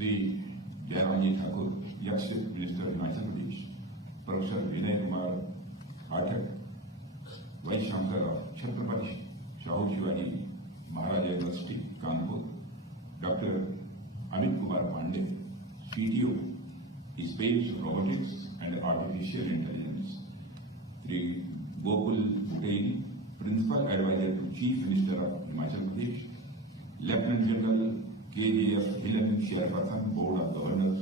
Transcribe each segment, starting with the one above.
Shri Jairam ji Thakur, ex minister Himachal Pradesh, professor Vinay Kumar Pathak, vice chancellor of Chhatrapati Shahu Shivaji Maharaj university Kanpur, doctor Amit Kumar Pande, CTO space robotics and artificial intelligence, Shri Gokul Butail, principal adviser to chief minister of Himachal Pradesh, lieutenant general KGF Hillon, chairperson board of governors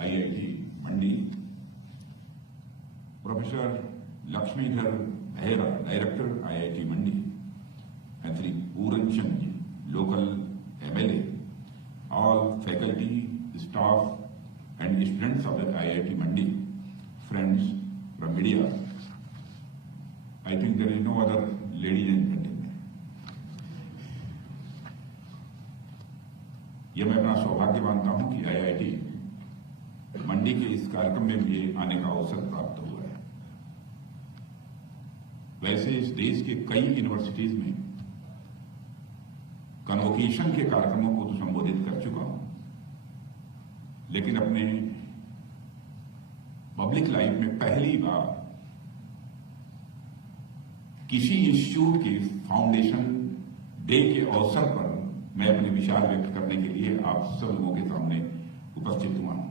IIT Mandi, professor Laxmidhar Behera, director IIT Mandi, and Shri Puran Chand ji, local MLA, all faculty, staff and students of the IIT Mandi, friends from media. I think there is no other ladies and gentlemen. यह मैं अपना सौभाग्य मानता हूं कि IIT मंडी के इस कार्यक्रम में मुझे आने का अवसर प्राप्त हुआ है। वैसे इस देश के कई यूनिवर्सिटीज में कन्वोकेशन के कार्यक्रमों को तो संबोधित कर चुका हूं, लेकिन अपने पब्लिक लाइफ में पहली बार किसी इंस्टीट्यूट के फाउंडेशन डे के अवसर पर मैं अपने विचार व्यक्त करने के लिए आप सब लोगों के सामने उपस्थित हुआ हूं।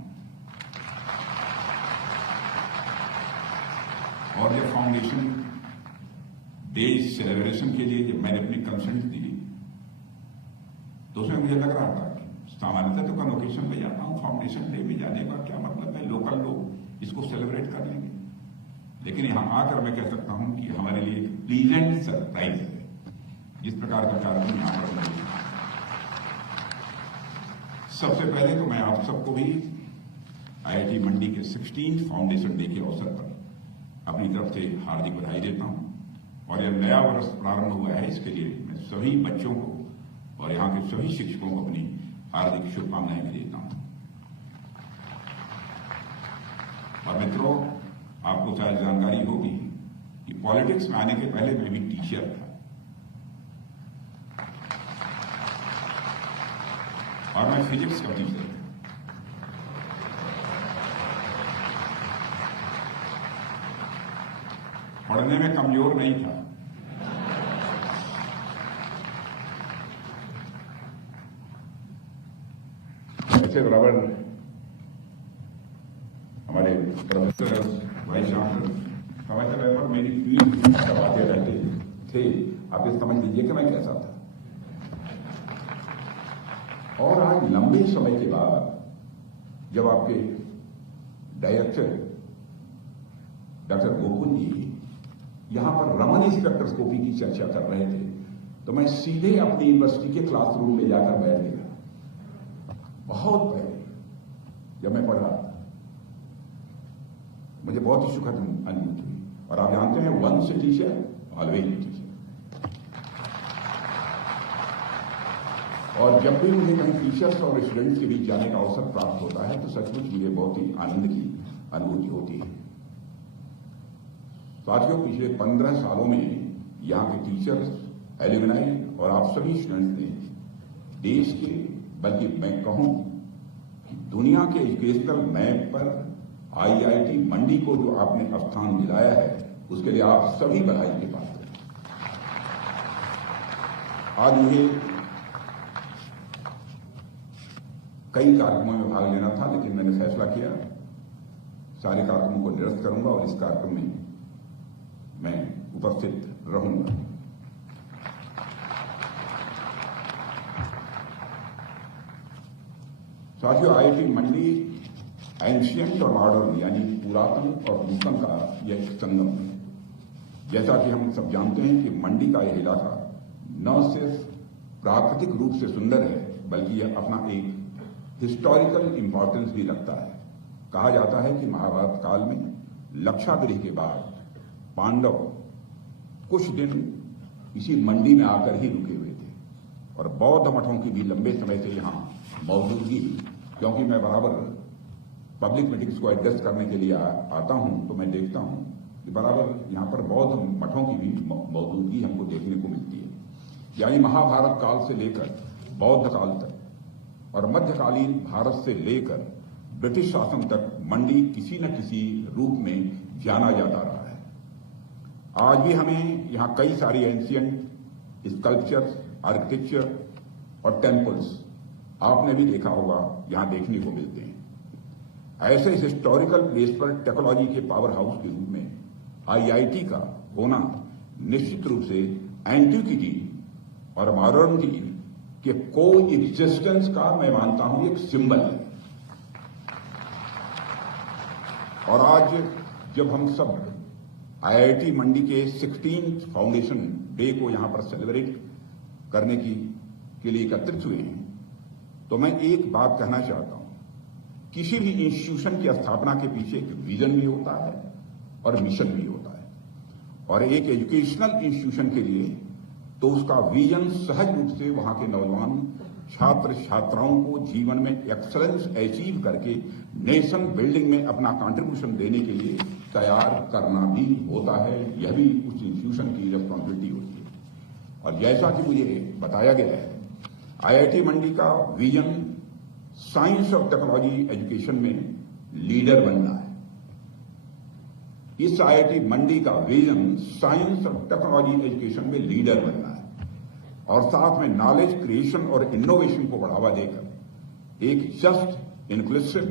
और जब फाउंडेशन डे सेलिब्रेशन के लिए जब मैंने अपनी कंसेंट दी तो उसमें मुझे लग रहा था कि सामान्यतः तो कन्वोकेशन में जाता हूं, फाउंडेशन डे में जाने का क्या मतलब है, लोकल लोग इसको सेलिब्रेट कर लेंगे। लेकिन यहां आकर मैं कह सकता हूं कि हमारे लिए एक प्लीजेंट सरप्राइज है जिस प्रकार का कार्यक्रम यहां पर लगे। सबसे पहले तो मैं आप सबको भी IIT मंडी के 16 फाउंडेशन डे के अवसर पर अपनी तरफ से हार्दिक बधाई देता हूं। और यह नया वर्ष प्रारंभ हुआ है, इसके लिए मैं सभी बच्चों को और यहां के सभी शिक्षकों को अपनी हार्दिक शुभकामनाएं भी देता हूं। और मित्रों, आपको शायद जानकारी होगी कि पॉलिटिक्स में आने के पहले मैं भी टीचर था और मैं फिजिक्स का टीचर था। पढ़ने में कमजोर नहीं था, ऐसे बराबर हमारे प्रोफेसर वाइस चांसलर समय समय पर मेरी फील्ड करवाते रहते थे। आप ये समझ लीजिए कि मैं कैसा था। और आज लंबे समय के बाद जब आपके डायरेक्टर डॉक्टर गोकुल जी यहां पर रमन स्पेक्ट्रोस्कोपी की चर्चा कर रहे थे तो मैं सीधे अपनी यूनिवर्सिटी के क्लासरूम में जाकर बैठ गया। बहुत पहले जब मैं पढ़ रहा था मुझे बहुत ही सुखद अनुभूति हुई। और आप जानते हैं, once a teacher always a teacher. और जब भी मुझे कहीं टीचर्स और स्टूडेंट्स के बीच जाने का अवसर प्राप्त होता है तो सचमुच मुझे बहुत ही आनंद की अनुभूति होती है। साथियों, पिछले 15 सालों में यहाँ के टीचर्स, एलुमनाई और आप सभी स्टूडेंट्स ने देश के, बल्कि मैं कहूं कि दुनिया के एजुकेशनल मैप पर IIT मंडी को जो आपने स्थान दिलाया है उसके लिए आप सभी बधाई के पात्र हैं। आज मुझे कई कार्यक्रमों में भाग लेना था, लेकिन मैंने फैसला किया सारे कार्यक्रमों को निरस्त करूंगा और इस कार्यक्रम में मैं उपस्थित रहूंगा। साथियों, IIT मंडी एंशिएंट और मॉडर्न यानी पुरातन और नूतन का यह संगम है। जैसा कि हम सब जानते हैं कि मंडी का यह इलाका न सिर्फ प्राकृतिक रूप से सुंदर है बल्कि यह अपना एक हिस्टोरिकल इंपॉर्टेंस भी रखता है। कहा जाता है कि महाभारत काल में लक्षागृह के बाद पांडव कुछ दिन इसी मंडी में आकर ही रुके हुए थे और बौद्ध मठों की भी लंबे समय से यहां मौजूदगी, क्योंकि मैं बराबर पब्लिक मीटिंग्स को एडजस्ट करने के लिए आता हूं तो मैं देखता हूं कि बराबर यहां पर बौद्ध मठों की भी मौजूदगी हमको देखने को मिलती है। यानी महाभारत काल से लेकर बौद्ध काल तक और मध्यकालीन भारत से लेकर ब्रिटिश शासन तक मंडी किसी न किसी रूप में जाना जाता रहा है। आज भी हमें यहाँ कई सारी एंशियंट स्कल्पचर्स, आर्किटेक्चर और टेम्पल्स आपने भी देखा होगा यहाँ देखने को मिलते हैं। ऐसे हिस्टोरिकल प्लेस पर टेक्नोलॉजी के पावर हाउस के रूप में आईआईटी का होना निश्चित रूप से एंटिक्विटी और मॉडर्निटी के को एग्जिस्टेंस का मैं मानता हूं एक सिंबल है। और आज जब हम सब आईआईटी मंडी के 16th फाउंडेशन डे को यहां पर सेलिब्रेट करने के लिए एकत्रित हुए हैं, तो मैं एक बात कहना चाहता हूं, किसी भी इंस्टीट्यूशन की स्थापना के पीछे एक विजन भी होता है और मिशन भी होता है। और एक एजुकेशनल इंस्टीट्यूशन के लिए तो उसका विजन सहज रूप से वहां के नौजवान छात्र छात्राओं को जीवन में एक्सलेंस अचीव करके नेशन बिल्डिंग में अपना कंट्रीब्यूशन देने के लिए तैयार करना भी होता है। यह भी उस इंस्टीट्यूशन की रिस्पॉन्सिबिलिटी होती है। और जैसा कि मुझे बताया गया है, आईआईटी मंडी का विजन साइंस और टेक्नोलॉजी एजुकेशन में लीडर बनना है। इस आईआईटी मंडी का विजन साइंस और टेक्नोलॉजी एजुकेशन में लीडर बनना है और साथ में नॉलेज क्रिएशन और इनोवेशन को बढ़ावा देकर एक जस्ट, इंक्लूसिव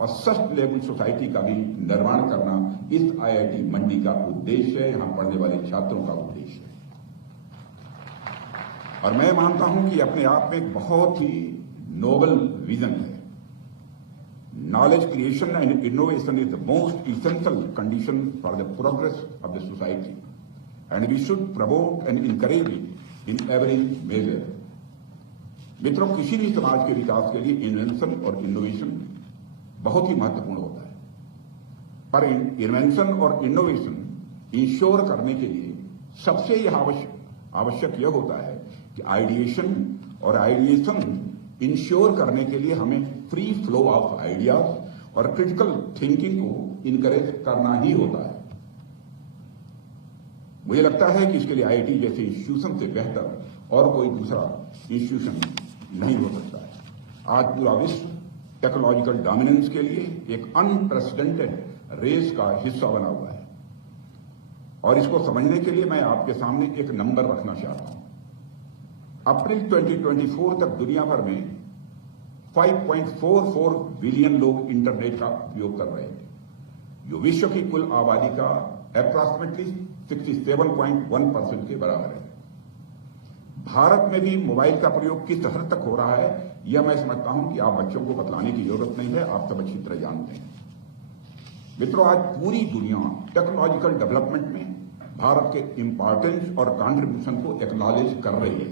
और सस्टेनेबल सोसाइटी का भी निर्माण करना इस आईआईटी मंडी का उद्देश्य है, यहां पढ़ने वाले छात्रों का उद्देश्य है। और मैं मानता हूं कि अपने आप में एक बहुत ही नोबल विजन है। Knowledge creation and innovation is the most essential condition for the progress of the society, and we should promote and encourage it in every measure. मित्रों, किसी भी समाज के विकास के लिए इन्वेंशन और इनोवेशन बहुत ही महत्वपूर्ण होता है, पर इन्वेंशन और इनोवेशन इंश्योर करने के लिए सबसे यह आवश्यक यह होता है कि आइडिएशन और आइडिएशन इंश्योर करने के लिए हमें फ्री फ्लो ऑफ आइडियाज और क्रिटिकल थिंकिंग को इनकरेज करना ही होता है। मुझे लगता है कि इसके लिए आईआईटी जैसे इंस्टीट्यूशन से बेहतर और कोई दूसरा इंस्टीट्यूशन नहीं हो सकता है। आज पूरा विश्व टेक्नोलॉजिकल डोमिनेंस के लिए एक अनप्रेसिडेंटेड रेस का हिस्सा बना हुआ है और इसको समझने के लिए मैं आपके सामने एक नंबर रखना चाहता हूं। अप्रैल 2024 तक दुनिया भर में 5.44 बिलियन लोग इंटरनेट का उपयोग कर रहे थे, जो विश्व की कुल आबादी का अप्रॉक्सीमेटली 67.1% के बराबर है। भारत में भी मोबाइल का प्रयोग किस हद तक हो रहा है, यह मैं समझता हूं कि आप बच्चों को बतलाने की जरूरत नहीं है, आप सब अच्छी तरह जानते हैं। मित्रों, आज पूरी दुनिया टेक्नोलॉजिकल डेवलपमेंट में भारत के इंपॉर्टेंस और कॉन्ट्रीब्यूशन को एक्नॉलेज कर रही है।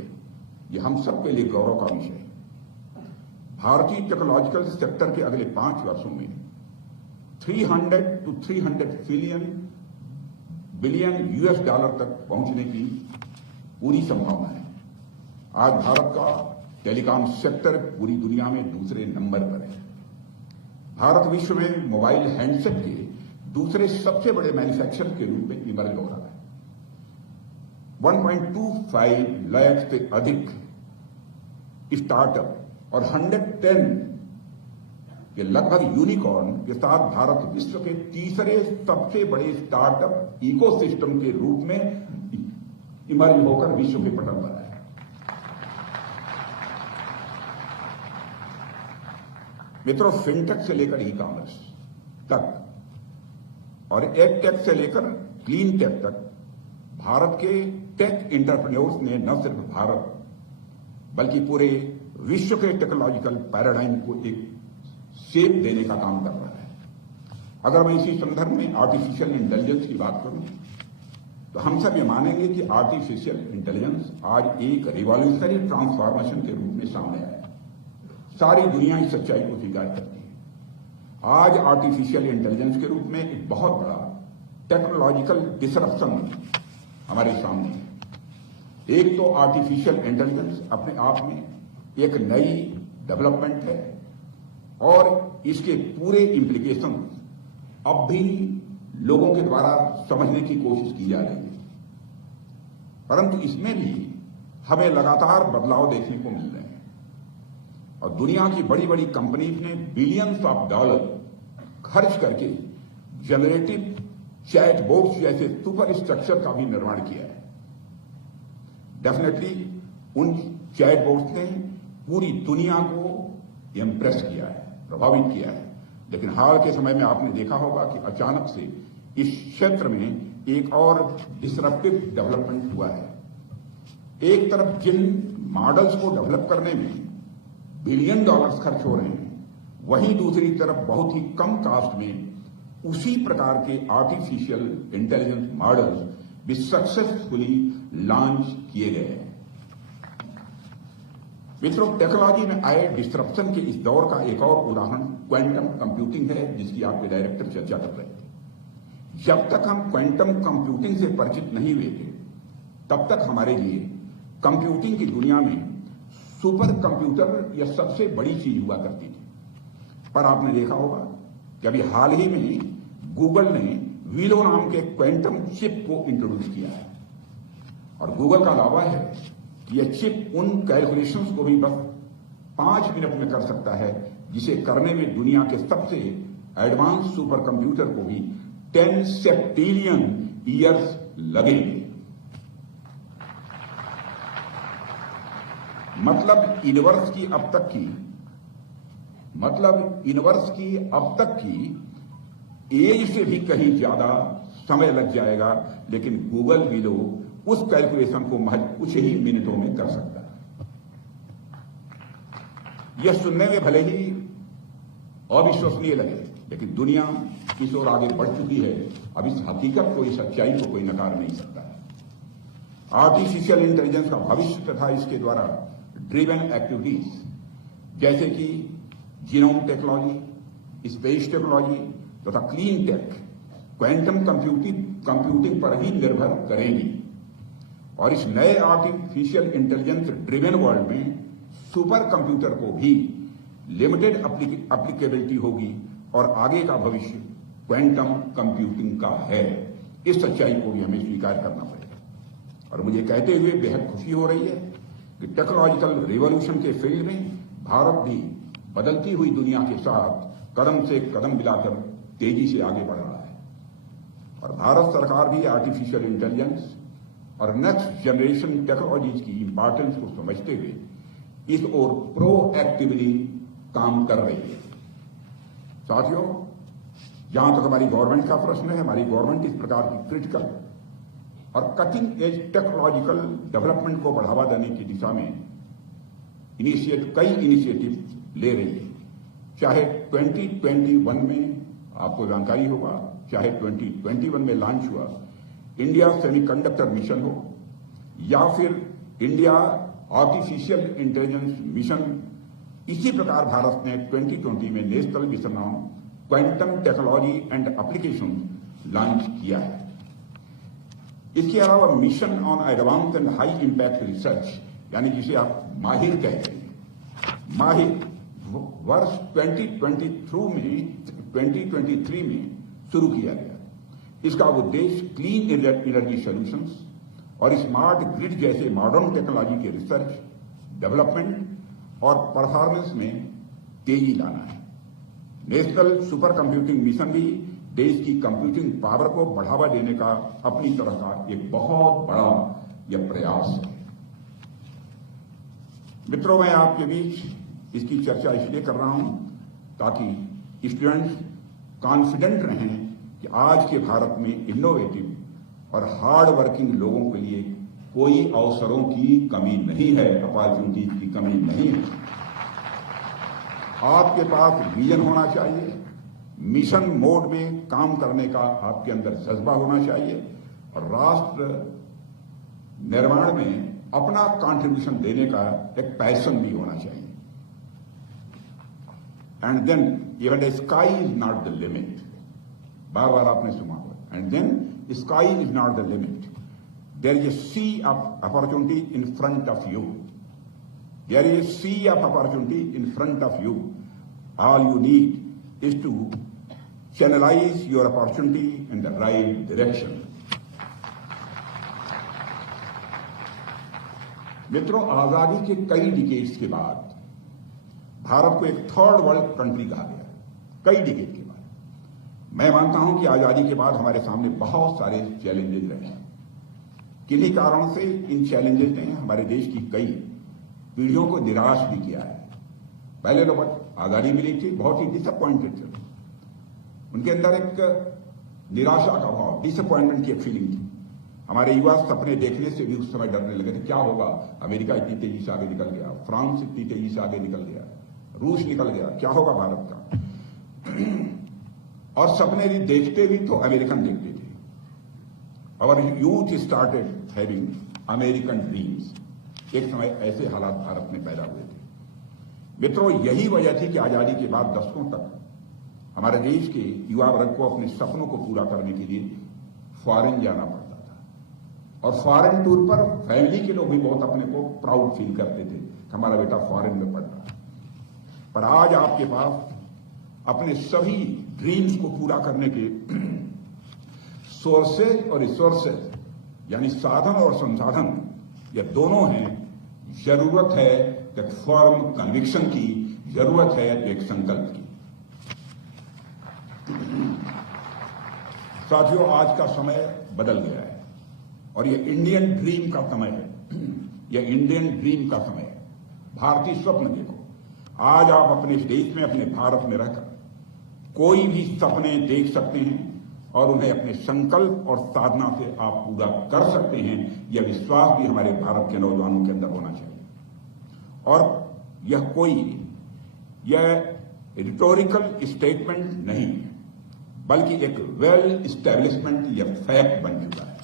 यह हम सबके लिए गौरव का विषय है। भारतीय टेक्नोलॉजिकल सेक्टर के अगले 5 वर्षों में 300 to 300 बिलियन यूएस डॉलर तक पहुंचने की पूरी संभावना है। आज भारत का टेलीकॉम सेक्टर पूरी दुनिया में दूसरे नंबर पर है। भारत विश्व में मोबाइल हैंडसेट के दूसरे सबसे बड़े मैन्युफैक्चरर के रूप में इमर्ज हो रहा है। 1.25 लाख से अधिक स्टार्टअप और 110 के लगभग यूनिकॉर्न के साथ भारत विश्व के तीसरे सबसे बड़े स्टार्टअप इकोसिस्टम के रूप में इमर्ज होकर विश्व के पटल पर है। मित्रों, फिनटेक से लेकर ई कॉमर्स तक और एडटेक से लेकर क्लीन टेक तक भारत के टेक एंटरप्रेन्योर्स ने न सिर्फ भारत बल्कि पूरे विश्व के टेक्नोलॉजिकल पैराडाइम को एक शेप देने का काम कर रहा है। अगर मैं इसी संदर्भ में आर्टिफिशियल इंटेलिजेंस की बात करूं तो हम सब ये मानेंगे कि आर्टिफिशियल इंटेलिजेंस आज एक रिवॉल्यूशनरी ट्रांसफॉर्मेशन के रूप में सामने आया है। सारी दुनिया इस सच्चाई को स्वीकार करती है। आज आर्टिफिशियल इंटेलिजेंस के रूप में एक बहुत बड़ा टेक्नोलॉजिकल डिसरप्शन हमारे सामने है। एक तो आर्टिफिशियल इंटेलिजेंस अपने आप में एक नई डेवलपमेंट है और इसके पूरे इंप्लीकेशन अब भी लोगों के द्वारा समझने की कोशिश की जा रही है, परंतु इसमें भी हमें लगातार बदलाव देखने को मिल रहे हैं। और दुनिया की बड़ी बड़ी कंपनीज ने बिलियंस ऑफ डॉलर खर्च करके जनरेटिव चैटबॉट्स जैसे सुपर स्ट्रक्चर का भी निर्माण किया है। डेफिनेटली उन चैटबॉट्स ने पूरी दुनिया को इंप्रेस किया है, प्रभावित किया है। लेकिन हाल के समय में आपने देखा होगा कि अचानक से इस क्षेत्र में एक और डिसरप्टिव डेवलपमेंट हुआ है। एक तरफ जिन मॉडल्स को डेवलप करने में बिलियन डॉलर्स खर्च हो रहे हैं, वहीं दूसरी तरफ बहुत ही कम कास्ट में उसी प्रकार के आर्टिफिशियल इंटेलिजेंस मॉडल्स भी सक्सेसफुली लॉन्च किए गए हैं। मित्रों, टेक्नोलॉजी में आए डिस्ट्रप्शन के इस दौर का एक और उदाहरण क्वांटम कंप्यूटिंग है, जिसकी आपके डायरेक्टर चर्चा कर रहे थे। जब तक हम क्वांटम कंप्यूटिंग से परिचित नहीं हुए थे, तब तक हमारे लिए कंप्यूटिंग की दुनिया में सुपर कंप्यूटर यह सबसे बड़ी चीज हुआ करती थी। पर आपने देखा होगा कि अभी हाल ही में गूगल ने वीलो नाम के क्वांटम चिप को इंट्रोड्यूस किया है और गूगल का दावा है कि यह चिप उन कैलकुलेशंस को भी बस 5 मिनट में कर सकता है, जिसे करने में दुनिया के सबसे एडवांस सुपर कंप्यूटर को भी 10 सेप्टिलियन ईयर्स लगेंगे। मतलब यूनिवर्स की अब तक की एज से भी कहीं ज्यादा समय लग जाएगा, लेकिन गूगल वीलो उस कैलकुलेशन को महज कुछ ही मिनटों में कर सकता है। यह सुनने में भले ही अविश्वसनीय लगे, लेकिन दुनिया इस ओर आगे बढ़ चुकी है। अब इस हकीकत को, इस सच्चाई को कोई नकार नहीं सकता है। आर्टिफिशियल इंटेलिजेंस का भविष्य तथा इसके द्वारा ड्रिवन एक्टिविटीज जैसे कि जीनोम टेक्नोलॉजी, स्पेस टेक्नोलॉजी तथा क्लीन टेक क्वांटम कंप्यूटिंग पर ही निर्भर करेंगी। और इस नए आर्टिफिशियल इंटेलिजेंस ड्रिवन वर्ल्ड में सुपर कंप्यूटर को भी लिमिटेड एप्लीकेबिलिटी होगी और आगे का भविष्य क्वांटम कंप्यूटिंग का है। इस सच्चाई को भी हमें स्वीकार करना पड़ेगा। और मुझे कहते हुए बेहद खुशी हो रही है कि टेक्नोलॉजिकल रिवॉल्यूशन के फील्ड में भारत भी बदलती हुई दुनिया के साथ कदम से कदम मिलाकर तेजी से आगे बढ़ रहा है। और भारत सरकार भी आर्टिफिशियल इंटेलिजेंस और नेक्स्ट जनरेशन टेक्नोलॉजीज की इंपॉर्टेंस को समझते हुए इस ओर प्रोएक्टिवली काम कर रही है। साथियों, जहां तक हमारी गवर्नमेंट का प्रश्न है, हमारी गवर्नमेंट इस प्रकार की क्रिटिकल और कटिंग एज टेक्नोलॉजिकल डेवलपमेंट को बढ़ावा देने की दिशा में कई इनिशिएटिव ले रही है। चाहे 2021 में आपको जानकारी होगा, चाहे 2021 में लॉन्च हुआ इंडिया सेमीकंडक्टर मिशन हो, या फिर इंडिया आर्टिफिशियल इंटेलिजेंस मिशन। इसी प्रकार भारत ने 2020 में national mission on quantum technology and application launch किया है। इसके अलावा mission on advance and high impact research, यानी जिसे आप माहिर कहते हैं, माहिर वर्ष 2023 में शुरू किया गया। इसका उद्देश्य क्लीन एनर्जी सॉल्यूशंस और स्मार्ट ग्रिड जैसे मॉडर्न टेक्नोलॉजी के रिसर्च, डेवलपमेंट और परफॉर्मेंस में तेजी लाना है। नेशनल सुपर कंप्यूटिंग मिशन भी देश की कंप्यूटिंग पावर को बढ़ावा देने का अपनी तरह का एक बहुत बड़ा यह प्रयास है। मित्रों, मैं आपके बीच इसकी चर्चा इसलिए कर रहा हूं ताकि स्टूडेंट्स कॉन्फिडेंट रहें कि आज के भारत में इनोवेटिव और हार्ड वर्किंग लोगों के लिए कोई अवसरों की कमी नहीं है, अपॉर्चुनिटीज की कमी नहीं है। आपके पास विजन होना चाहिए, मिशन मोड में काम करने का आपके अंदर जज्बा होना चाहिए और राष्ट्र निर्माण में अपना कंट्रीब्यूशन देने का एक पैशन भी होना चाहिए। And then even the sky is not the limit. बार बार आपने सुना होगा, and then sky is not the limit, there is a sea of opportunity in front of you, there is a sea of opportunity in front of you. All you need is to channelize your opportunity in the right direction. मित्रों, आजादी के कई decades के बाद भारत को एक third world country कहा गया कई डिकेड के बाद। मैं मानता हूं कि आजादी के बाद हमारे सामने बहुत सारे चैलेंजेस रहे हैं। किन्हीं कारणों से इन चैलेंजेस ने हमारे देश की कई पीढ़ियों को निराश भी किया है। पहले लोग आजादी मिली थी, बहुत ही डिसअपॉइंटेड थे, उनके अंदर एक निराशा का भाव, डिसअपॉइंटमेंट की एक फीलिंग थी। हमारे युवा सपने देखने से भी उस समय डरने लगे थे, क्या होगा, अमेरिका इतनी तेजी से आगे निकल गया, फ्रांस इतनी तेजी से आगे निकल गया, रूस निकल गया, क्या होगा भारत का। और सपने भी देखते भी तो अमेरिकन देखते थे। और youth started having American dreams. एक समय ऐसे हालात भारत में पैदा हुए थे। मित्रों, यही वजह थी कि आजादी के बाद दशकों तक हमारे देश के युवा वर्ग को अपने सपनों को पूरा करने के लिए फॉरेन जाना पड़ता था। और फॉरेन टूर पर फैमिली के लोग भी बहुत अपने को प्राउड फील करते थे कि हमारा बेटा फॉरेन में पढ़ रहा है। पर आज आपके पास अपने सभी ड्रीम्स को पूरा करने के सोर्सेज और रिसोर्सेज, यानी साधन और संसाधन, ये दोनों हैं। जरूरत है एक फर्म कन्विक्शन की, जरूरत है एक संकल्प की। साथियों, आज का समय बदल गया है और ये इंडियन ड्रीम का समय है। ये इंडियन ड्रीम का समय है। भारतीय स्वप्न देखो। आज आप अपने देश में, अपने भारत में रहकर कोई भी सपने देख सकते हैं और उन्हें अपने संकल्प और साधना से आप पूरा कर सकते हैं। यह विश्वास भी हमारे भारत के नौजवानों के अंदर होना चाहिए। और यह रिटोरिकल स्टेटमेंट नहीं है, बल्कि एक वेल इस्टेब्लिशमेंट या फैक्ट बन चुका है।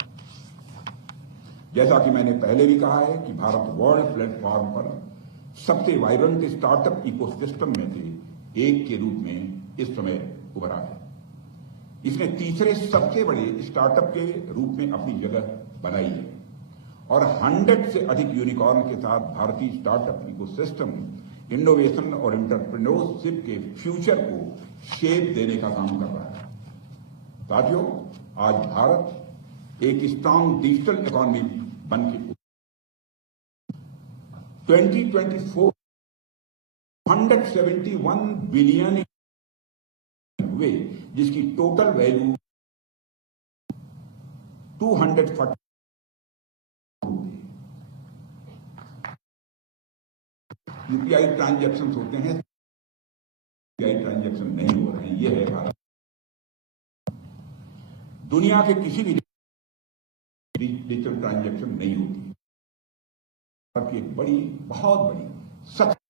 जैसा कि मैंने पहले भी कहा है कि भारत वर्ल्ड प्लेटफॉर्म पर सबसे वाइब्रेंट स्टार्टअप इकोसिस्टम में से एक के रूप में इस समय उभरा है। इसने तीसरे सबसे बड़े स्टार्टअप के रूप में अपनी जगह बनाई है और 100 से अधिक यूनिकॉर्न के साथ भारतीय स्टार्टअप इकोसिस्टम इनोवेशन और एंटरप्रेन्योरशिप के फ्यूचर को शेप देने का काम कर रहा है। साथियों, आज भारत एक स्ट्रांग डिजिटल इकोनॉमी बन के 2024 171 बिलियन हुए, जिसकी टोटल वैल्यू 240 यूपीआई ट्रांजैक्शन होते हैं, यूपीआई ट्रांजैक्शन नहीं हो रहे हैं। यह है भारत। दुनिया के किसी भी डिजिटल ट्रांजैक्शन नहीं होती। भारत की एक बड़ी, बहुत बड़ी सक्सेस।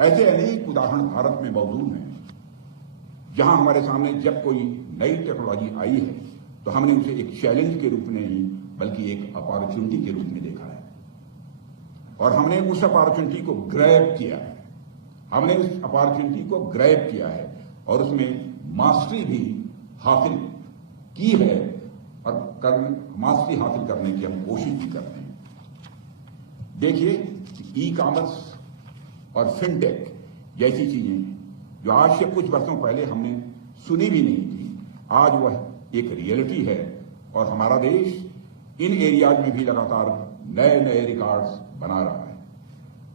ऐसे अनेक उदाहरण भारत में मौजूद हैं जहां हमारे सामने जब कोई नई टेक्नोलॉजी आई है तो हमने उसे एक चैलेंज के रूप में नहीं, बल्कि एक अपॉर्चुनिटी के रूप में देखा है और हमने उस अपॉर्चुनिटी को ग्रैब किया है। हमने उस अपॉर्चुनिटी को ग्रैब किया है और उसमें मास्टरी भी हासिल की है और मास्टरी हासिल करने की हम कोशिश भी करते हैं। देखिए, ई कॉमर्स और फिनटेक जैसी चीजें जो आज से कुछ वर्षों पहले हमने सुनी भी नहीं थी, आज वह एक रियलिटी है और हमारा देश इन एरियाज में भी लगातार नए नए रिकॉर्ड्स बना रहा है।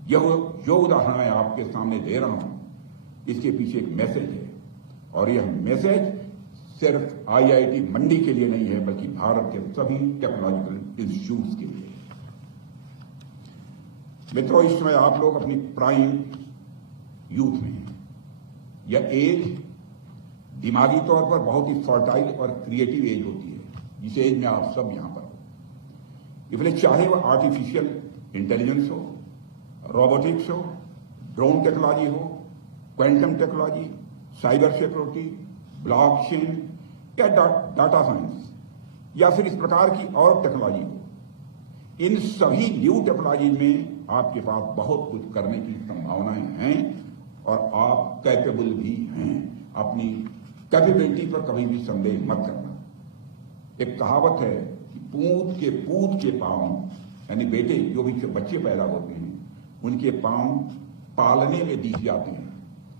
यह जो उदाहरण मैं आपके सामने दे रहा हूं, इसके पीछे एक मैसेज है और यह मैसेज सिर्फ आईआईटी मंडी के लिए नहीं है, बल्कि भारत के सभी टेक्नोलॉजिकल इंस्टीट्यूट्स के लिए। मित्रों, इस समय आप लोग अपनी प्राइम यूथ में हैं। यह एज दिमागी तौर पर बहुत ही फर्टाइल और क्रिएटिव एज होती है, जिस एज में आप सब यहां पर हो। इसलिए चाहे वह आर्टिफिशियल इंटेलिजेंस हो, रोबोटिक्स हो, ड्रोन टेक्नोलॉजी हो, quantum technology, cyber security, blockchain या डाटा साइंस या फिर इस प्रकार की और टेक्नोलॉजी हो, इन सभी न्यू टेक्नोलॉजी में आपके पास बहुत कुछ करने की संभावनाएं हैं और आप कैपेबल भी हैं। अपनी कैपेबिलिटी पर कभी भी संदेह मत करना। एक कहावत है कि पूत के पांव, यानी बेटे जो भी बच्चे पैदा होते हैं उनके पांव पालने में दीख जाते हैं।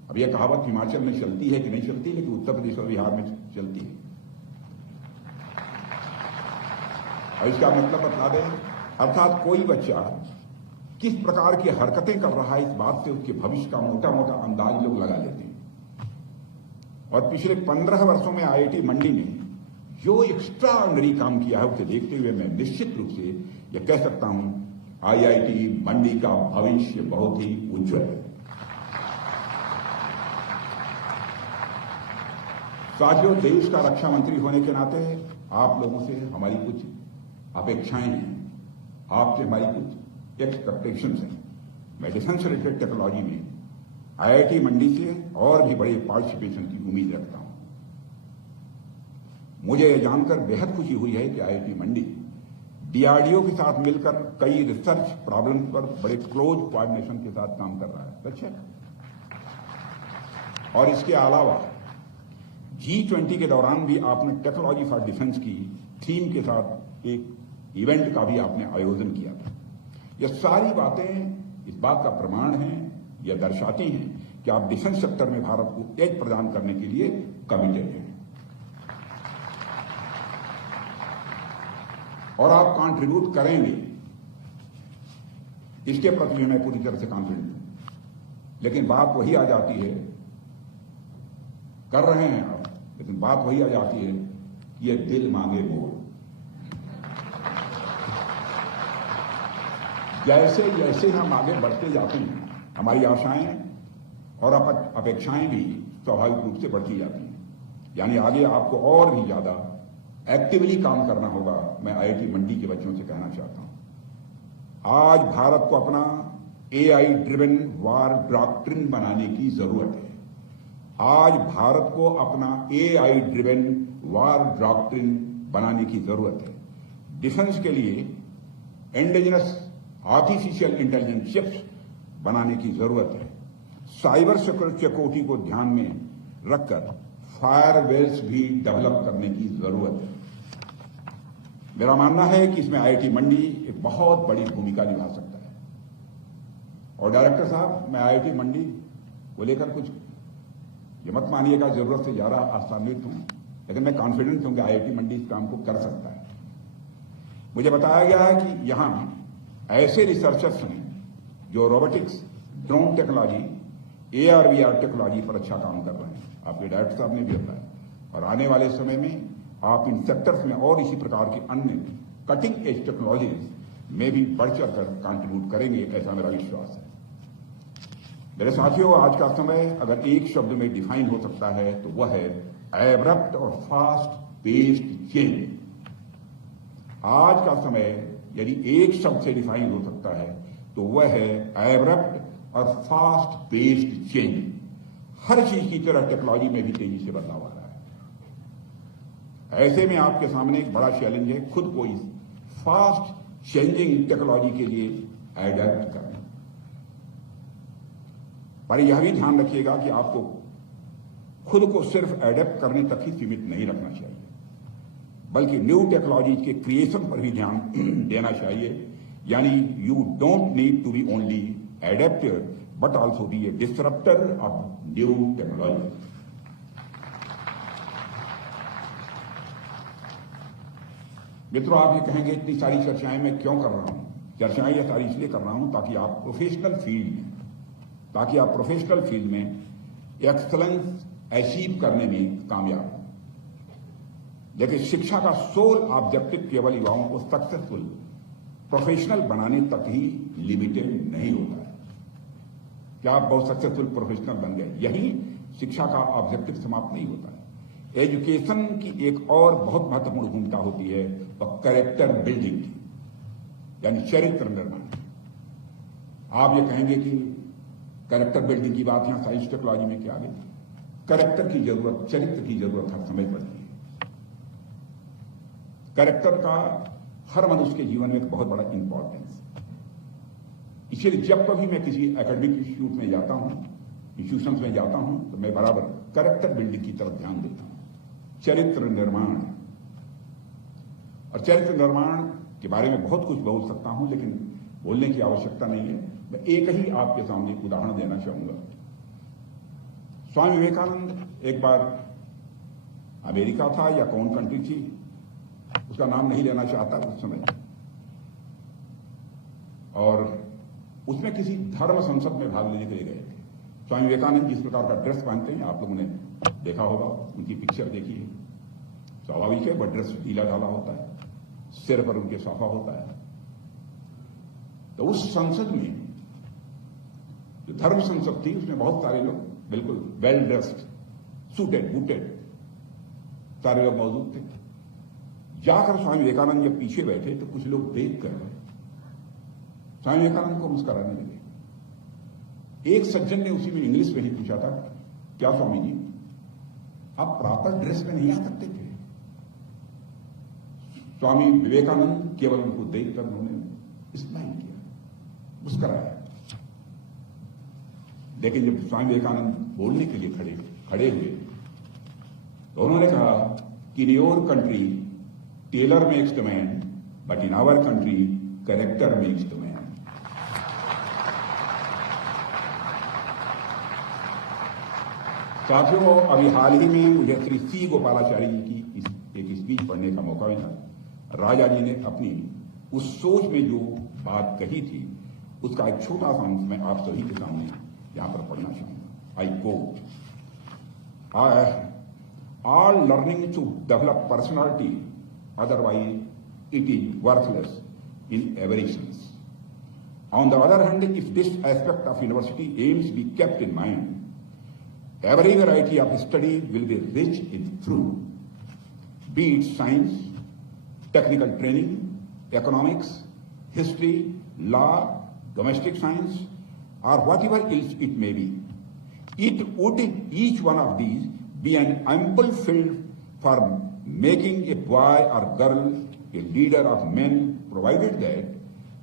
अब यह कहावत हिमाचल में चलती है कि नहीं चलती, लेकिन उत्तर प्रदेश और बिहार में चलती है। और इसका मतलब बता दें, अर्थात कोई बच्चा किस प्रकार की हरकतें कर रहा है, इस बात से उसके भविष्य का मोटा मोटा अंदाज लोग लगा लेते हैं। और पिछले 15 वर्षों में आईआईटी मंडी ने जो एक्स्ट्रा ऑर्डिनरी काम किया है उसे देखते हुए मैं निश्चित रूप से यह कह सकता हूं, आईआईटी मंडी का भविष्य बहुत ही उज्जवल है। साथियों, देश का रक्षा मंत्री होने के नाते आप लोगों से हमारी कुछ अपेक्षाएं हैं, आपसे हमारी कुछ एक्सपेक्टेशंस हैं। मैं डिफेंस रिलेटेड टेक्नोलॉजी में आईआईटी मंडी से और भी बड़े पार्टिसिपेशन की उम्मीद रखता हूं। मुझे यह जानकर बेहद खुशी हुई है कि आईआईटी मंडी डीआरडीओ के साथ मिलकर कई रिसर्च प्रॉब्लम्स पर बड़े क्लोज कोऑर्डिनेशन के साथ काम कर रहा है। सच है। और इसके अलावा G20 के दौरान भी आपने टेक्नोलॉजी फॉर डिफेंस की थीम के साथ एक इवेंट का भी आपने आयोजन किया था। यह सारी बातें इस बात का प्रमाण हैं, यह दर्शाती हैं कि आप डिफेंस सेक्टर में भारत को एज प्रदान करने के लिए कमिटेड हैं और आप कंट्रीब्यूट करेंगे, इसके प्रति भी मैं पूरी तरह से कॉन्फिडेंट हूं। लेकिन बात वही आ जाती है, कर रहे हैं आप, लेकिन बात वही आ जाती है कि ये दिल मांगे मोर। जैसे जैसे हम आगे बढ़ते जाते हैं, हमारी आशाएं और अपेक्षाएं भी स्वाभाविक रूप से बढ़ती जाती हैं। यानी आगे आपको और भी ज्यादा एक्टिवली काम करना होगा। मैं आईआईटी मंडी के बच्चों से कहना चाहता हूं, आज भारत को अपना एआई ड्रिवन वार डॉक्ट्रिन बनाने की जरूरत है। आज भारत को अपना एआई ड्रिवन वार डॉक्ट्रिन बनाने की जरूरत है। डिफेंस के लिए इंडिजिनस आर्टिफिशियल इंटेलिजेंस चिप्स बनाने की जरूरत है। साइबर सिक्योरिटी को ध्यान में रखकर फायरवेल्स भी डेवलप करने की जरूरत है। मेरा मानना है कि इसमें आईआईटी मंडी एक बहुत बड़ी भूमिका निभा सकता है। और डायरेक्टर साहब, मैं आईआईटी मंडी को लेकर कुछ ये मत मानिएगा जरूरत से ज्यादा आसान्वित हूं, लेकिन मैं कॉन्फिडेंट हूं कि आईआईटी मंडी इस काम को कर सकता है। मुझे बताया गया है कि यहां ऐसे रिसर्चर्स हैं जो robotics, drone technology, AR/VR technology पर अच्छा काम कर रहे हैं। आपके डायरेक्टर साहब ने भी बताया। और आने वाले समय में आप इन सेक्टर्स में और इसी प्रकार की अन्य कटिंग एज टेक्नोलॉजीज में भी बढ़ चढ़कर कंट्रीब्यूट करेंगे, ऐसा मेरा विश्वास है। मेरे साथियों, आज का समय अगर एक शब्द में डिफाइन हो सकता है तो वह है एब्रप्ट और फास्ट पेस्ड चेंज। आज का समय यदि एक शब्द से डिफाइन हो सकता है तो वह है एब्रप्ट और फास्ट पेस्ड चेंज। हर चीज की तरह टेक्नोलॉजी में भी तेजी से बदलाव आ रहा है। ऐसे में आपके सामने एक बड़ा चैलेंज है खुद को इस फास्ट चेंजिंग टेक्नोलॉजी के लिए एडेप्ट करना। पर यह भी ध्यान रखिएगा कि आपको खुद को सिर्फ एडेप्ट करने तक ही सीमित नहीं रखना चाहिए, बल्कि न्यू टेक्नोलॉजी के क्रिएशन पर भी ध्यान देना चाहिए। यानी you don't need to be only adapter but also be a disruptor of new technology. मित्रों, आप ये कहेंगे इतनी सारी चर्चाएं मैं क्यों कर रहा हूं? चर्चाएं ये सारी इसलिए कर रहा हूं ताकि आप प्रोफेशनल फील्ड में एक्सलेंस अचीव करने में कामयाब हो। लेकिन शिक्षा का सोल ऑब्जेक्टिव केवल युवाओं को सक्सेसफुल प्रोफेशनल बनाने तक ही लिमिटेड नहीं होता है। क्या आप बहुत सक्सेसफुल प्रोफेशनल बन गए, यही शिक्षा का ऑब्जेक्टिव समाप्त नहीं होता है। एजुकेशन की एक और बहुत महत्वपूर्ण भूमिका होती है वह कैरेक्टर बिल्डिंग की, यानी चरित्र निर्माण। आप ये कहेंगे कि कैरेक्टर बिल्डिंग की बात यहां साइंस टेक्नोलॉजी में क्या आ गई? कैरेक्टर की जरूरत, चरित्र की जरूरत हर समय पड़ती है। कैरेक्टर का हर मनुष्य के जीवन में एक बहुत बड़ा इंपॉर्टेंस। इसलिए जब कभी मैं किसी एकेडमिक इंस्टीट्यूशंस में जाता हूं तो मैं बराबर कैरेक्टर बिल्डिंग की तरफ ध्यान देता हूं। चरित्र निर्माण, और चरित्र निर्माण के बारे में बहुत कुछ बोल सकता हूं, लेकिन बोलने की आवश्यकता नहीं है। मैं एक ही आपके सामने एक उदाहरण देना चाहूंगा। स्वामी विवेकानंद एक बार अमेरिका था या कौन कंट्री थी, उसका नाम नहीं लेना चाहता उस समय, और उसमें किसी धर्म संसद में भाग लेने के लिए गए थे। स्वामी विवेकानंद जिस प्रकार का ड्रेस पहनते हैं आप लोगों ने देखा होगा, उनकी पिक्चर देखी है। स्वाभाविक है, वह ड्रेस ढीला ढाला होता है, सिर पर उनके साफा होता है। तो उस संसद में जो धर्म संसद थी उसमें बहुत सारे लोग बिल्कुल वेल ड्रेस्ड, सूटेड बूटेड सारे लोग मौजूद थे। जाकर स्वामी विवेकानंद जब पीछे बैठे तो कुछ लोग देख कर स्वामी विवेकानंद को मुस्कुराने लगे। एक सज्जन ने उसी में इंग्लिश में ही पूछा था, क्या स्वामी जी आप प्रॉपर ड्रेस में नहीं आ सकते थे? स्वामी विवेकानंद केवल उनको देखकर उन्होंने स्माइल किया, मुस्कुराया। लेकिन जब स्वामी विवेकानंद बोलने के लिए खड़े हुए तो उन्होंने कहा कि in your country tailor makes the man, but in our country character makes the man. साथियों, अभी हाल ही में मुझे श्री सी गोपालाचारी जी की एक स्पीच पढ़ने का मौका मिला। राजा जी ने अपनी उस सोच में जो बात कही थी उसका एक छोटा सा अंश मैं आप सभी के सामने यहां पर पढ़ना चाहूंगा। I quote, all learning to develop personality, otherwise it is worthless in every sense. On the other hand, if this aspect of university aims be kept in mind, every variety of study will be rich in fruit, be it science, technical training, economics, history, law, domestic science, or whatever else it may be. It would, each one of these, be an ample field for making a boy or girl a leader of men, provided that,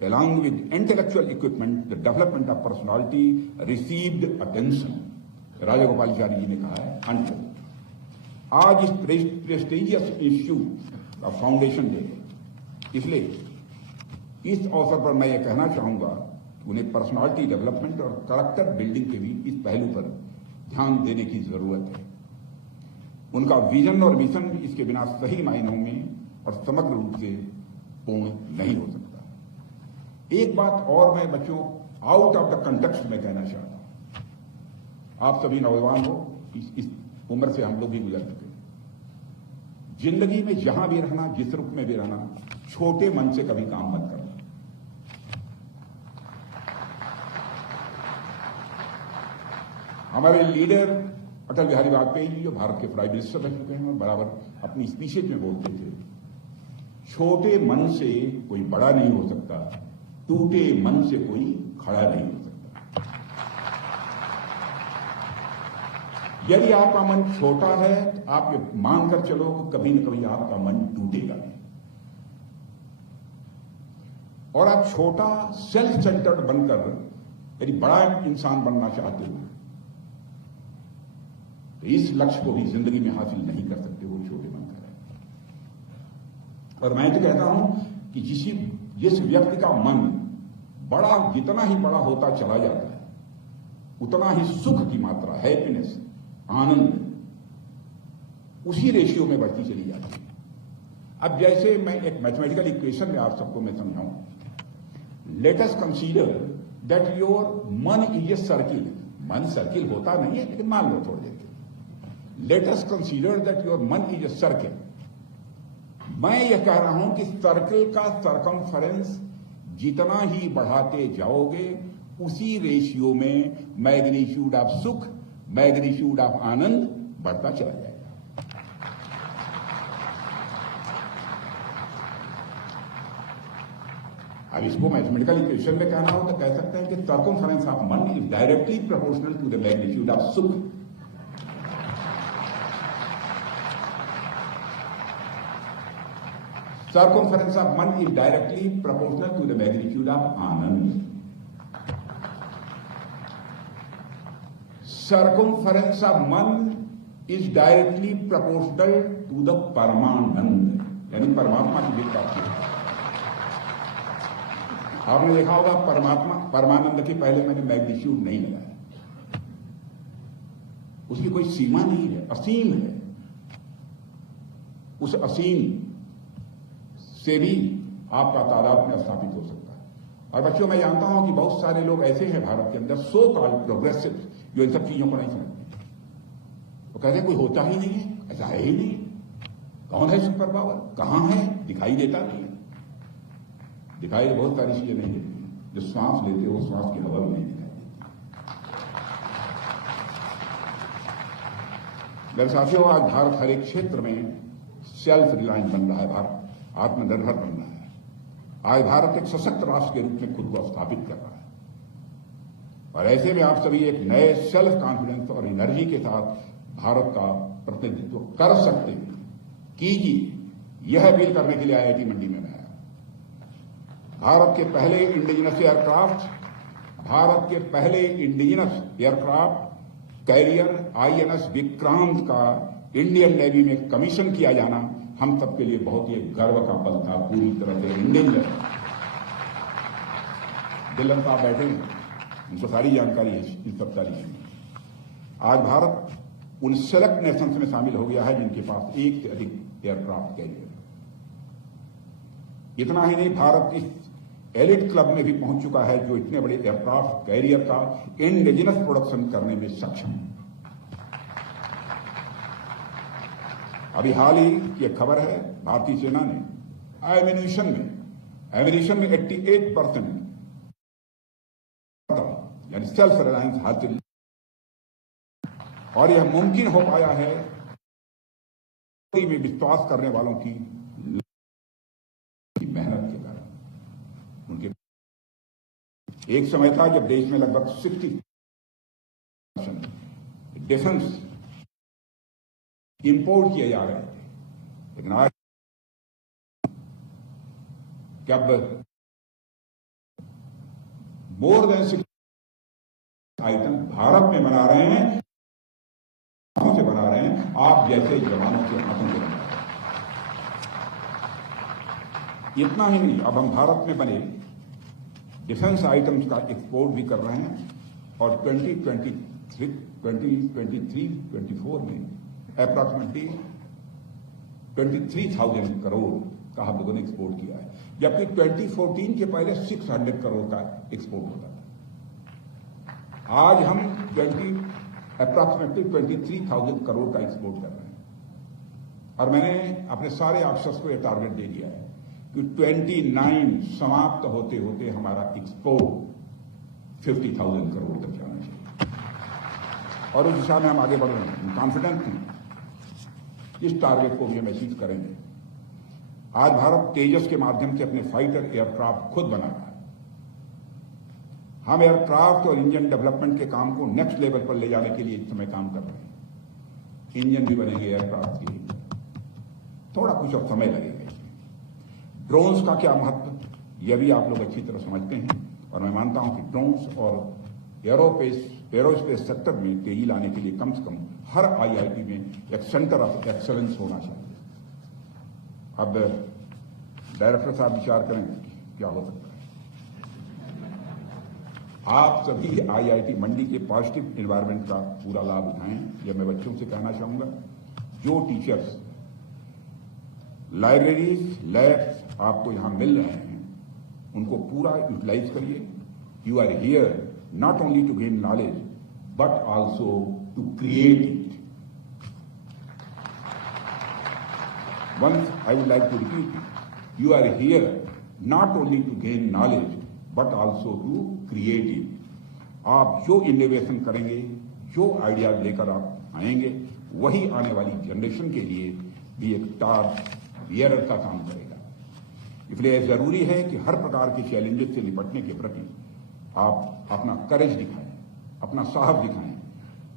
along with intellectual equipment, the development of personality received attention. राजा गोपालाचारी जी ने कहा है unquote. आज इस prestigious institute of foundation day है, इसलिए इस अवसर पर मैं ये कहना चाहूंगा कि उन्हें पर्सनालिटी डेवलपमेंट और कैरेक्टर बिल्डिंग के भी इस पहलू पर ध्यान देने की जरूरत है। उनका विजन और मिशन इसके बिना सही मायनों में और समग्र रूप से पूर्ण नहीं हो सकता। एक बात और मैं बच्चों आउट ऑफ द कंटेक्स्ट में कहना चाहता हूं। आप सभी नौजवान हो, इस उम्र से हम लोग भी गुजर चुके हैं। जिंदगी में जहां भी रहना, जिस रूप में भी रहना, छोटे मन से कभी काम मत करना। हमारे लीडर अटल बिहारी वाजपेयी जी जो भारत के प्राइम मिनिस्टर रह चुके हैं और बराबर अपनी स्पीचेज में बोलते थे, छोटे मन से कोई बड़ा नहीं हो सकता, टूटे मन से कोई खड़ा नहीं हो सकता। यदि आपका मन छोटा है तो आप ये मानकर चलो कभी न कभी आपका मन टूटेगा नहीं। और आप छोटा सेल्फ सेंटर्ड बनकर यदि बड़ा इंसान बनना चाहते हो तो इस लक्ष्य को भी जिंदगी में हासिल नहीं कर सकते, वो छोटे मन कर रहे। और मैं तो कहता हूं कि जिस व्यक्ति का मन बड़ा, जितना ही बड़ा होता चला जाता है, उतना ही सुख की मात्रा, हैप्पीनेस, आनंद उसी रेशियो में बढ़ती चली जाती है। अब जैसे मैं एक मैथमेटिकल इक्वेशन में आप सबको मैं समझाऊं। Let us consider that your मन इज ए सर्किल। मन सर्किल होता नहीं है, लेकिन मान लो थोड़ी देर। Let us consider that your मन इज ए सर्किल। मैं यह कह रहा हूं कि सर्किल का सरकमफरेंस जितना ही बढ़ाते जाओगे उसी रेशियो में मैग्नीट्यूड ऑफ सुख, मैग्नीट्यूड ऑफ आनंद बढ़ता चला जाएगा। अब इसको मैथमेटिकल इक्वेशन में कहना हो तो कह सकते हैं कि सर्कमफरेंस ऑफ मन is directly proportional to the magnitude of सुख। Circumference of man is directly proportional to the magnitude of Anand. Circumference of man is directly proportional to the Paramanand, यानी परमात्मा की भी प्राप्ति। आपने देखा होगा परमानंद के पहले मैंने मैग्नीट्यूड नहीं लगाया। उसकी कोई सीमा नहीं है, असीम है। उस असीम से भी आपका तादाद में स्थापित हो सकता है। और बच्चों, मैं जानता हूं कि बहुत सारे लोग ऐसे हैं भारत के अंदर सो कॉल्ड प्रोग्रेसिव जो इन सब चीजों को नहीं समझते। वो कहते हैं कोई होता ही नहीं है, ऐसा है ही नहीं, कौन है सुपर पावर, कहां है, दिखाई देता नहीं है। दिखाई तो बहुत सारी चीजें नहीं देती, जो श्वास लेते हो श्वास की हवा भी नहीं दिखाई देती। मेरे साथियों, आज भारत हर एक क्षेत्र में सेल्फ रिलायंस बन रहा है, भारत आत्मनिर्भर बन रहा है। आज भारत एक सशक्त राष्ट्र के रूप में खुद को स्थापित कर रहा है, और ऐसे में आप सभी एक नए सेल्फ कॉन्फिडेंस और एनर्जी के साथ भारत का प्रतिनिधित्व कर सकते हैं। कीजिए, यह अपील करने के लिए आईआईटी मंडी में आया। भारत के पहले indigenous aircraft carrier INS Vikrant का इंडियन नेवी में कमीशन किया जाना हम सबके लिए बहुत ही गर्व का पल था। पूरी तरह से इंडियन दिल्लन साहब बैठे हैं, उनको सारी जानकारी है इन सब सारी चीजों। आज भारत उन सेलेक्ट नेशंस में शामिल हो गया है जिनके पास एक से अधिक एयरक्राफ्ट कैरियर। इतना ही नहीं, भारत इस एलिट क्लब में भी पहुंच चुका है जो इतने बड़े एयरक्राफ्ट कैरियर का इंडिजिनस प्रोडक्शन करने में सक्षम है। अभी हाल ही की एक खबर है, भारतीय सेना ने एमिनेशन में 88% यानी सेल्फ रिलायंस हासिल, और यह मुमकिन हो पाया है में विश्वास करने वालों की मेहनत के कारण। उनके एक समय था जब देश में लगभग 60% डिफेंस इंपोर्ट किए जा रहे थे, लेकिन आज जब मोर देन 60 आइटम भारत में बना रहे हैं, से बना रहे हैं, आप जैसे जवानों के हाथों से बना रहे हैं। इतना ही नहीं, अब हम भारत में बने डिफेंस आइटम्स का एक्सपोर्ट भी कर रहे हैं, और 2023-24 में अप्रॉक्सीमेटली 23,000 करोड़ का हम लोगों ने एक्सपोर्ट किया है, जबकि 2014 के पहले 600 करोड़ का एक्सपोर्ट होता था। आज हम अप्रॉक्सीमेटली 23,000 करोड़ का एक्सपोर्ट कर रहे हैं, और मैंने अपने सारे ऑफिसर्स को यह टारगेट दे दिया है कि 29 समाप्त होते होते हमारा एक्सपोर्ट 50,000 करोड़ तक जाना चाहिए, और उस दिशा में हम आगे बढ़ रहे हैं। कॉन्फिडेंट हैं इस टारगेट को भी हम अचीव करेंगे। आज भारत तेजस के माध्यम से अपने फाइटर एयरक्राफ्ट खुद बना रहा है। हम एयरक्राफ्ट और इंजन डेवलपमेंट के काम को नेक्स्ट लेवल पर ले जाने के लिए इस समय काम कर रहे हैं। इंजन भी बनेंगे एयरक्राफ्ट के लिए, थोड़ा कुछ और समय लगेगा इसमें। ड्रोन्स का क्या महत्व, यह भी आप लोग अच्छी तरह समझते हैं, और मैं मानता हूं कि ड्रोन्स और एरोस्पेस सेक्टर में तेजी लाने के लिए कम से कम हर आईआईटी में एक सेंटर ऑफ एक्सेलेंस होना चाहिए। अब डायरेक्टर साहब विचार करें क्या हो सकता है। आप सभी आईआईटी मंडी के पॉजिटिव एनवायरनमेंट का पूरा लाभ उठाएं। यह मैं बच्चों से कहना चाहूंगा, जो टीचर्स लाइब्रेरीज लैब्स आपको यहां मिल रहे हैं उनको पूरा यूटिलाइज करिए। You are here not only to gain knowledge, but also to create it. Once I would like to repeat it. You are here not only to gain knowledge, but also to create it. आप जो innovation करेंगे, जो ideas लेकर आप आएंगे, वही आने वाली जनरेशन के लिए भी एक टार्च बियरर का काम करेगा। इसलिए जरूरी है कि हर प्रकार के चैलेंजेस से निपटने के प्रति आप अपना करेज दिखाएं, अपना साहस दिखाएं,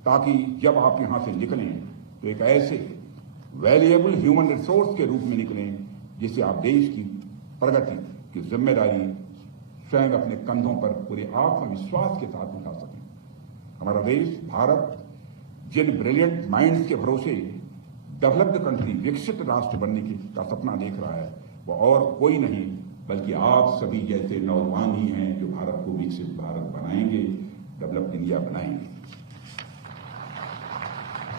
ताकि जब आप यहां से निकलें तो एक ऐसे वैल्यूएबल ह्यूमन रिसोर्स के रूप में निकलें जिससे आप देश की प्रगति की जिम्मेदारी स्वयं अपने कंधों पर पूरे आत्मविश्वास के साथ उठा सकें। हमारा देश भारत जिन ब्रिलियंट माइंड्स के भरोसे डेवलप्ड कंट्री, विकसित राष्ट्र बनने का सपना देख रहा है, वो और कोई नहीं बल्कि आप सभी जैसे नौजवान ही हैं जो भारत को विकसित भारत बनाएंगे, डेवलप्ड इंडिया बनाएंगे।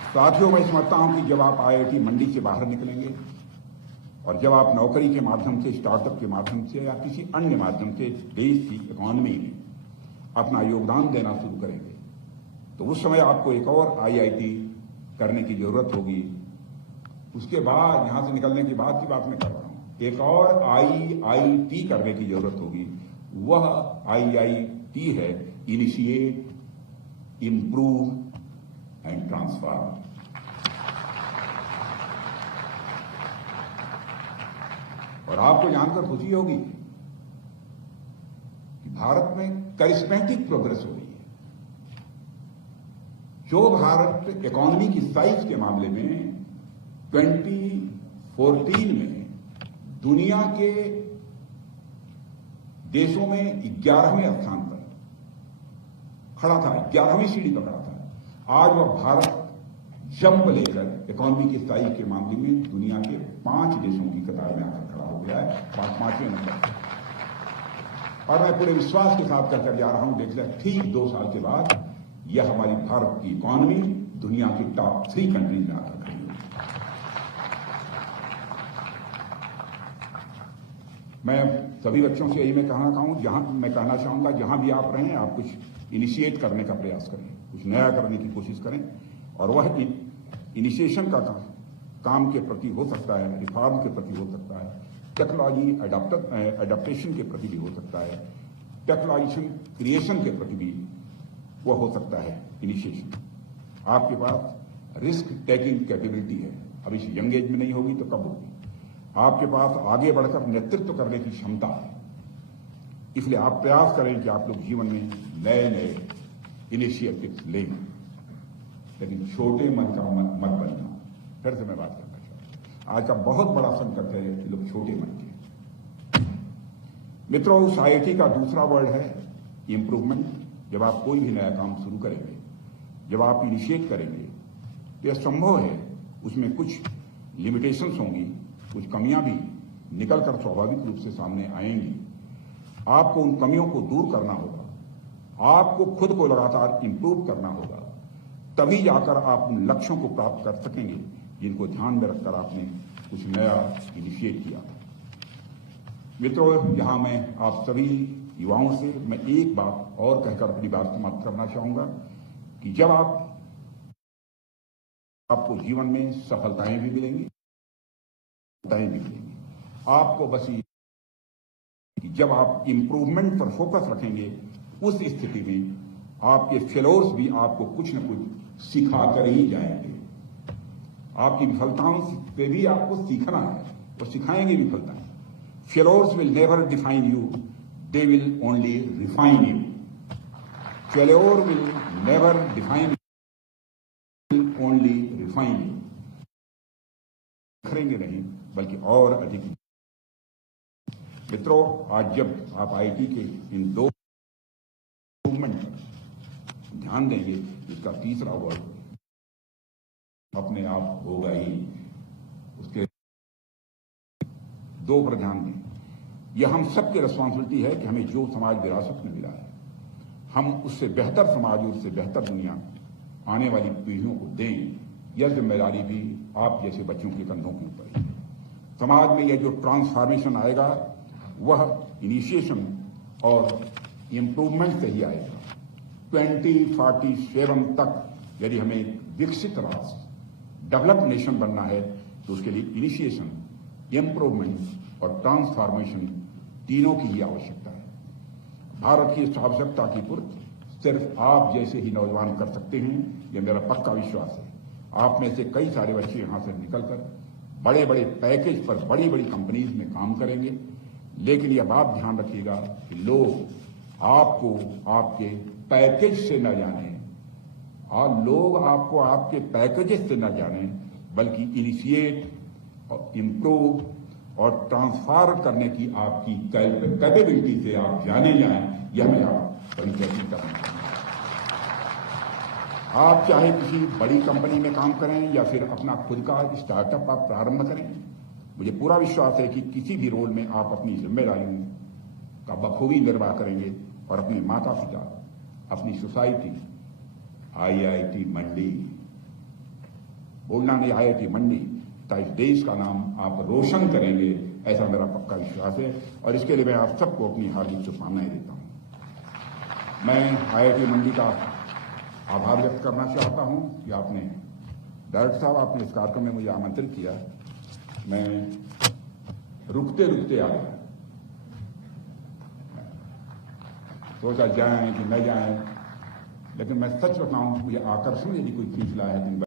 साथियों, मैं समझता हूं कि जब आप आईआईटी मंडी से बाहर निकलेंगे और जब आप नौकरी के माध्यम से, स्टार्टअप के माध्यम से या किसी अन्य माध्यम से देश की इकोनॉमी में अपना योगदान देना शुरू करेंगे, तो उस समय आपको एक और आईआईटी करने की जरूरत होगी। उसके बाद, यहां से निकलने के बाद की बात मैं कर रहा हूं, एक और आईआईटी करने की जरूरत होगी। वह आईआईटी है इनिशिएट, इंप्रूव एंड ट्रांसफॉर्म। और आपको जानकर खुशी होगी कि भारत में करिस्मेटिक प्रोग्रेस हो रही है। जो भारत इकोनॉमी की साइज के मामले में 2014 में दुनिया के देशों में 11वें स्थान पर खड़ा था, 11वीं सीढ़ी पर खड़ा था, आज वह भारत जंप लेकर इकोनॉमी की साइज के मामले में दुनिया के 5 देशों की कतार में आकर खड़ा हो गया है, 5वें नंबर पर। और मैं पूरे विश्वास के साथ कहकर जा रहा हूं, देखिए ठीक 2 साल के बाद यह हमारी भारत की इकोनॉमी दुनिया की टॉप 3 कंट्रीज में आकर खड़ी होगी। मैं सभी बच्चों से यही मैं कहना चाहूंगा, जहां भी आप रहें, आप कुछ इनिशिएट करने का प्रयास करें, कुछ नया करने की कोशिश करें। और वह इनिशिएशन का काम के प्रति हो सकता है, रिफॉर्म के प्रति हो सकता है, टेक्नोलॉजी एडाप्टेशन के प्रति भी हो सकता है, टेक्नोलॉजी क्रिएशन के प्रति भी वह हो सकता है इनिशिएशन। आपके पास रिस्क टेकिंग कैपेबिलिटी है, अब इस यंग एज में नहीं होगी तो कब होगी। आपके पास आगे बढ़कर नेतृत्व करने की क्षमता है, इसलिए आप प्रयास करें कि आप लोग जीवन में नए नए इनिशिएटिव्स लें, लेकिन छोटे मन का मत बनना। फिर से मैं बात करना चाहूंगा, आज का बहुत बड़ा संकट है कि लोग छोटे मन के। मित्रों, उस आईआईटी का दूसरा वर्ड है इंप्रूवमेंट। जब आप कोई भी नया काम शुरू करेंगे, जब आप इनिशिएट करेंगे, तो यह संभव है उसमें कुछ लिमिटेशंस होंगी, कुछ कमियां भी निकलकर स्वाभाविक रूप से सामने आएंगी। आपको उन कमियों को दूर करना होगा, आपको खुद को लगातार इंप्रूव करना होगा, तभी जाकर आप उन लक्ष्यों को प्राप्त कर सकेंगे जिनको ध्यान में रखकर आपने कुछ नया इनिशिएट किया। मित्रों, यहां मैं आप सभी युवाओं से मैं एक बात और कहकर अपनी बात समाप्त करना चाहूंगा कि जब आपको जीवन में सफलताएं भी मिलेंगी, आपको बस कि जब आप इंप्रूवमेंट पर फोकस रखेंगे, उस स्थिति में आपके फेलोज भी आपको कुछ न कुछ सिखाकर ही जाएंगे। आपकी विफलताओं पे भी आपको सीखना है, वो सिखाएंगे विफलताएं। Fellows will never define you, they will only refine you. Failure will never define you, will only refine you. करेंगे नहीं, बल्कि और अधिक। मित्रों, आज जब आप आईटी के इन 2 मूवमेंट पर ध्यान देंगे, इसका तीसरा वर्ड अपने आप होगा ही। उसके 2 पर ध्यान दें। यह हम सबकी रिस्पॉन्सिबिलिटी है कि हमें जो समाज विरासत में मिला है, हम उससे बेहतर समाज और उससे बेहतर दुनिया आने वाली पीढ़ियों को दें। यह जिम्मेदारी भी आप जैसे बच्चों के कंधों के ऊपर है। समाज में यह जो ट्रांसफॉर्मेशन आएगा, वह इनिशिएशन और इम्प्रूवमेंट से ही आएगा। 2047 तक यदि हमें विकसित राष्ट्र, डेवलप्ड नेशन बनना है, तो उसके लिए इनिशिएशन, इम्प्रूवमेंट और ट्रांसफॉर्मेशन तीनों की ही आवश्यकता है। भारत की इस आवश्यकता की पूर्ति सिर्फ आप जैसे ही नौजवान कर सकते हैं, यह मेरा पक्का विश्वास है। आप में से कई सारे बच्चे यहां से निकलकर बड़े बड़े पैकेज पर बड़ी बड़ी कंपनीज में काम करेंगे, लेकिन यह बात ध्यान रखिएगा कि लोग आपको आपके पैकेज से न जाने, और लोग आपको आपके पैकेजेस से न जाने, बल्कि इनिशिएट और इम्प्रूव और ट्रांसफॉर्म करने की आपकी कैपेबिलिटी से आप जाने जाएं। यह मैं आप परिचय करना चाहूंगा। आप चाहे किसी बड़ी कंपनी में काम करें या फिर अपना खुद का स्टार्टअप आप प्रारंभ करें, मुझे पूरा विश्वास है कि किसी भी रोल में आप अपनी जिम्मेदारियों का बखूबी निर्वाह करेंगे और अपने माता पिता, अपनी सोसाइटी, आईआईटी मंडी, बोलना नहीं आईआईटी मंडी, तथा इस देश का नाम आप रोशन करेंगे, ऐसा मेरा पक्का विश्वास है। और इसके लिए मैं आप सबको अपनी हार्दिक शुभकामनाएं देता हूं। मैं IIT मंडी का आभार व्यक्त करना चाहता हूं कि आपने डायरेक्टर साहब आपने इस कार्यक्रम में मुझे आमंत्रित किया। मैं रुकते रुकते आया, सोचा जाएं कि न जाएं, लेकिन मैं सच बताऊं मुझे आकर्षण यदि कोई खींच लाया है